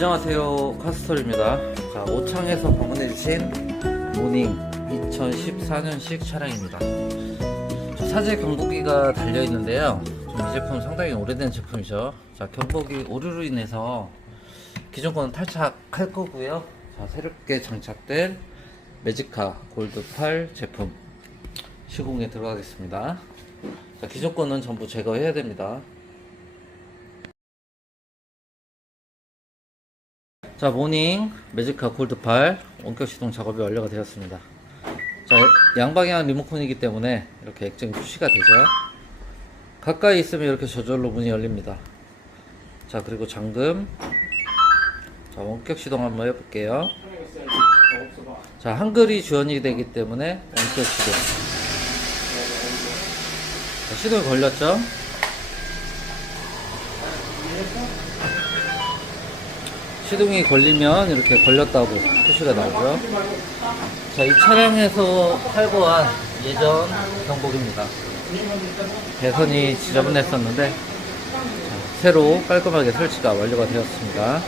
안녕하세요, 카스터입니다. 자, 오창에서 방문해주신 모닝 2014년식 차량입니다. 사제 경보기가 달려있는데요, 이 제품 상당히 오래된 제품이죠. 자, 경보기 오류로 인해서 기존 거는 탈착할 거고요. 자, 새롭게 장착된 매지카 골드 8 제품 시공에 들어가겠습니다. 자, 기존 거는 전부 제거해야 됩니다. 자, 모닝 매지카 골드 8 원격 시동 작업이 완료가 되었습니다. 자, 양방향 리모컨이기 때문에 이렇게 액정이 표시가 되죠. 가까이 있으면 이렇게 저절로 문이 열립니다. 자, 그리고 잠금. 자, 원격 시동 한번 해볼게요. 자, 한글이 지원이 되기 때문에 원격 시동. 자, 시동이 걸렸죠? 시동이 걸리면 이렇게 걸렸다고 표시가 나오고요. 자, 이 차량에서 탈거한 예전 경보기입니다. 배선이 지저분했었는데 새로 깔끔하게 설치가 완료가 되었습니다.